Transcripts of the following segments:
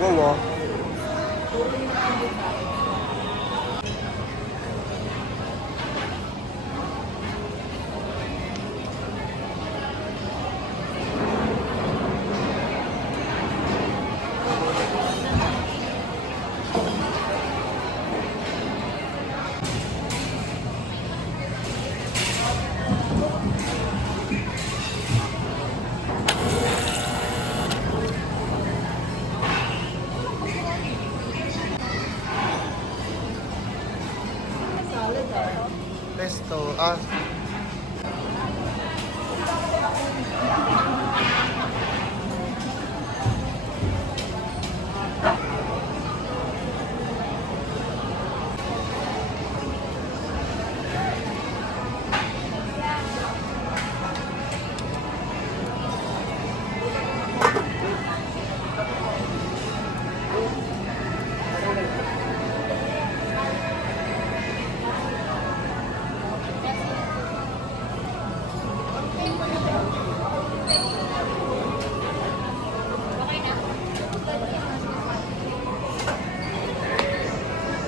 Wow, ah. Pesto. Ah.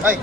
Ay.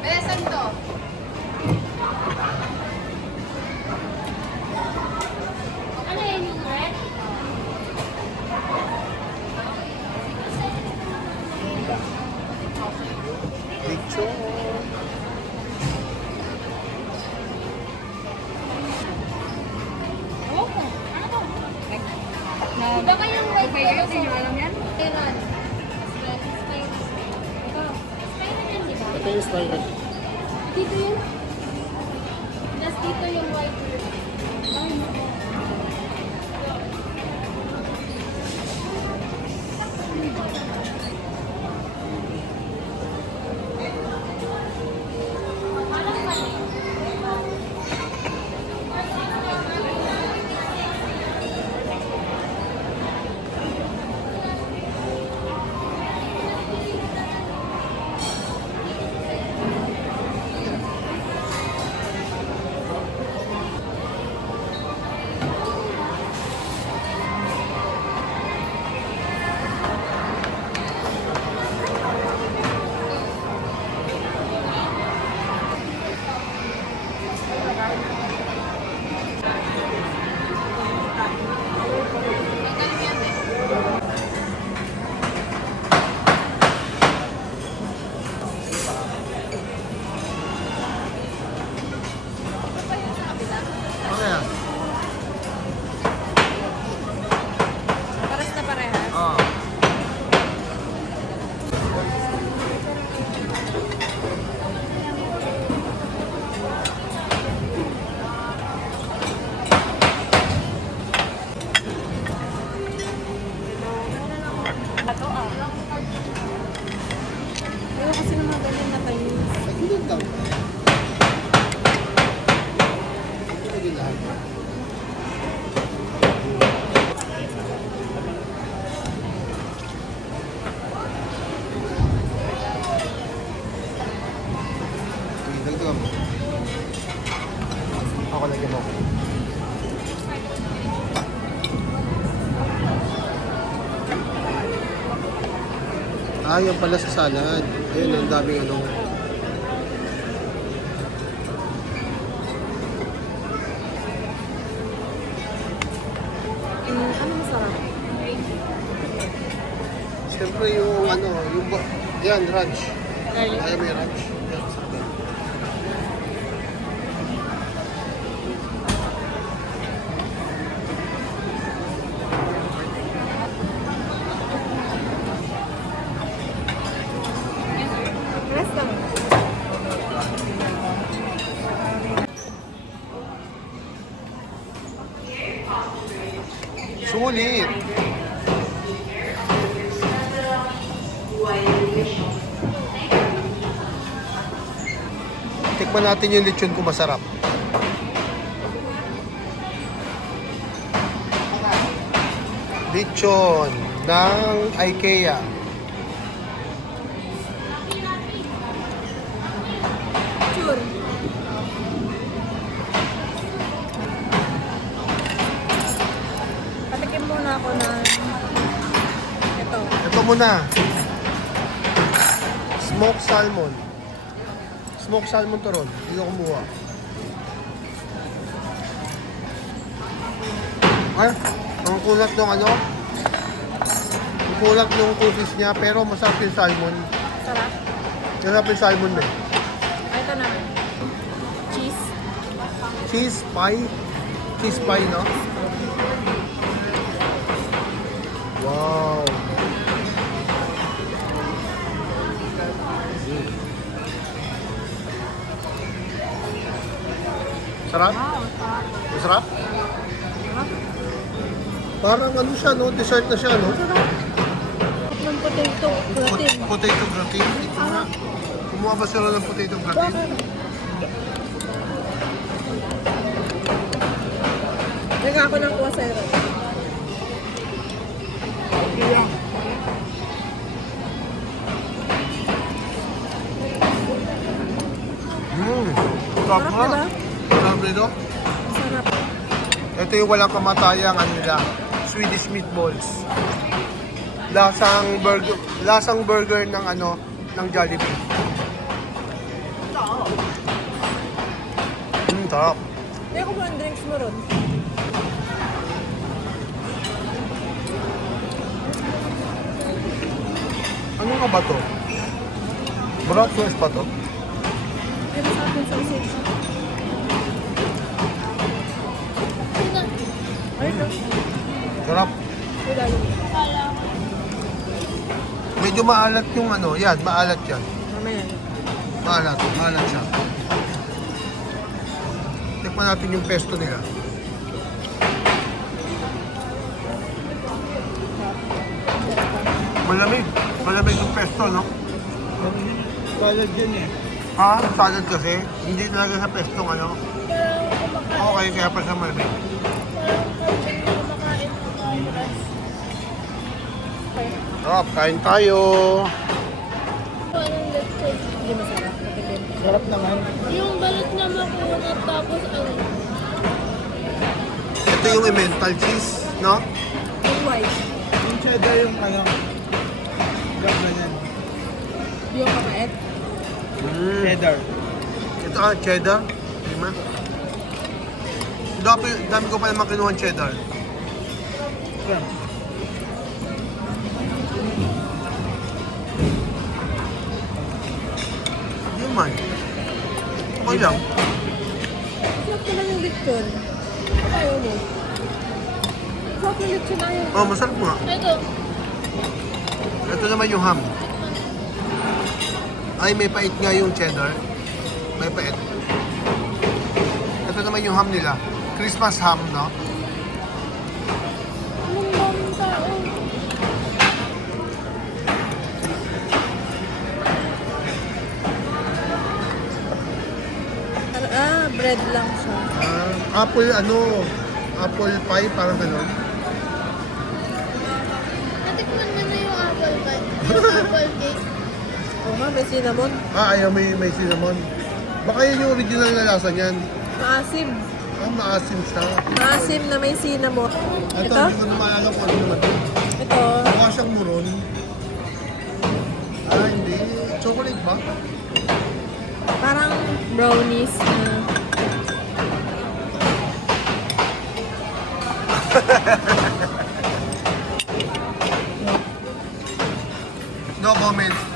Besan to. Ano yun yung red? Picture. Oo. Ano to? Iba kayong white ko kasi yung alam yan? Kailan? Ito yung spiral. Dito yun. Tapos dito yung white. Ay, nako. Ano yan? Paras na parehas. Oo. Bato ah. Ayaw kasi ng mga ganyan na kayo. Nagulat daw. Pwede lahat. Dagdagan mo. Ako lagyan mo. Ah, yan pala sa salad. Ayun, ang daming ano. Ano masarap? Siyempre yung ano, yung yan, ranch. Garlic. Kaya may ranch. Yan, sarap yan. Rest lang. Sulit! Tikman natin yung lechon kung masarap. Lechon ng IKEA. Sure. Patikim muna ako ng ito. Ito muna. Smoked salmon. Smoked salmon to ron. Hindi ko kumuha. Ay, ang kulat ng ano? Ang kulat ng cookies niya, pero masarap yung salmon. Sarap. Masarap yung salmon na. Ito naman. Cheese. Cheese pie. Cheese pie, no? Wow. Sarap? Wow, sarap. Masarap? Sarap. Parang ano siya, no? Dessert na siya, no? Sarap. Ng potato. Protein. Potato gratin. Ito nga. Kumuha ba sila ng potato gratin? Nagka ako ng kuha sa'yo. Sarap Sarap, nga. diba? Sarap dito. Sarap. Ito yung walang kamatayang ano nila. Swedish meatballs. Lasang burger ng ano, ng Jollibee. Sarap. Hindi ako mo ang drinks mo ron. Ano nga ba to? Bratwurst ba to? Ito sa akin sausage. Ay, ito. Sarap. Wala yun. Medyo maalat yung ano. Yan, maalat yan. Mamaya. Maalat siya. Tikman natin yung pesto nila. Malamig yung pesto, no? Salad yun eh. Ha? Salad kasi? Hindi talaga sa pesto, ano? Okay, kaya pa siya malamig. Sarap, kain tayo. Parang lechon. Hindi masarap. Patikim. Sarap naman. Yung balat na makunat tapos ano. Ito yung emmental cheese, no? Yung white. Yung cheddar yung ano. Ganyan. Yung kakait. Cheddar. Ito cheddar. Lima. Dami ko pa naman kinuha ng cheddar. Yan. Yung man. Okay lang. Sarap naman yung lechon. Ayaw mo. Sarap yung lechon ayaw mo. Oh, masarap nga. Ito. Ito naman yung ham. Ay, may pait nga yung cheddar. May pait. Ito naman yung ham nila. Christmas ham, no? Anong daming tao? Bread lang siya. Apple apple pie, parang gano'n. Natikman mo na yung apple pie. Yung apple cake. Oo nga, may cinnamon. Ayaw may cinnamon. Baka yun yung original na lasa niyan. Maasim. Maasim siya. Maasim na may cinnamon. Ito, Ito? hindi ko na maalala kung ano naman. Ito. Mukha siyang muron. Hindi. Chocolate ba? Parang brownies na... comments